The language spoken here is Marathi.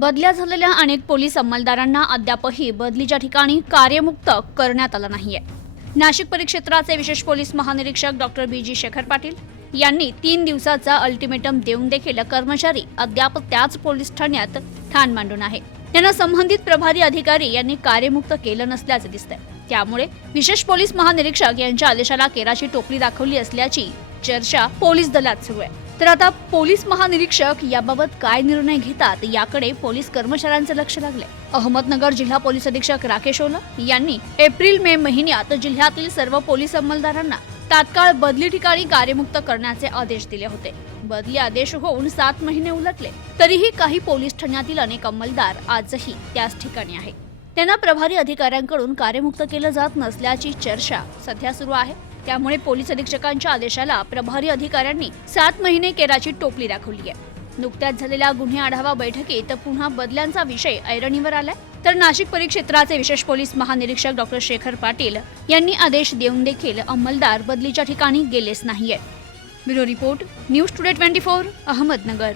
बदल्या झालेल्या अनेक पोलीस अंमलदारांना अद्यापही बदलीच्या ठिकाणी कार्यमुक्त करण्यात आलं नाहीये. नाशिक परिक्षेत्राचे विशेष पोलीस महानिरीक्षक doctor B. G. Shekhar Patil यांनी तीन दिवसाचा अल्टिमेटम देऊन देखील कर्मचारी अद्याप त्याच पोलीस ठाण्यात ठाण मांडून आहे. त्यांना संबंधित प्रभारी अधिकारी यांनी कार्यमुक्त केलं नसल्याचं दिसतंय. त्यामुळे विशेष पोलीस महानिरीक्षक यांच्या आदेशाला केराची टोपली दाखवली असल्याची चर्चा पोलीस दलात सुरू आहे. तर आता पोलीस महानिरीक्षक याबाबत काय निर्णय घेतात याकडे पोलीस कर्मचाऱ्यांचं लक्ष लागले अहमदनगर जिल्हा पोलीस अधीक्षक राकेश ओला यांनी एप्रिल मे महिन्यात जिल्ह्यातील सर्व पोलीस अंमलदारांना तात्काळ बदली ठिकाणी कार्यमुक्त करण्याचे आदेश दिले होते. बदली आदेश होऊन सात महिने उलटले तरीही काही पोलीस ठाण्यातील अनेक अंमलदार आजही त्याच ठिकाणी आहे त्यांना प्रभारी अधिकाऱ्यांकडून कार्यमुक्त केलं जात नसल्याची चर्चा सध्या सुरू आहे. त्यामुळे पोलीस अधीक्षकांच्या आदेशाला प्रभारी अधिकाऱ्यांनी सात महिने केराची टोपली दाखवली आहे. नुकत्याच झालेल्या गुन्हे आढावा बैठकीत पुन्हा बदल्यांचा विषय ऐरणीवर आलाय. तर नाशिक परिक्षेत्राचे विशेष पोलीस महानिरीक्षक डॉक्टर शेखर पाटील यांनी आदेश देऊन देखील अंमलदार बदलीच्या ठिकाणी गेलेच नाहीये. Bureau report news today twenty four Ahmednagar.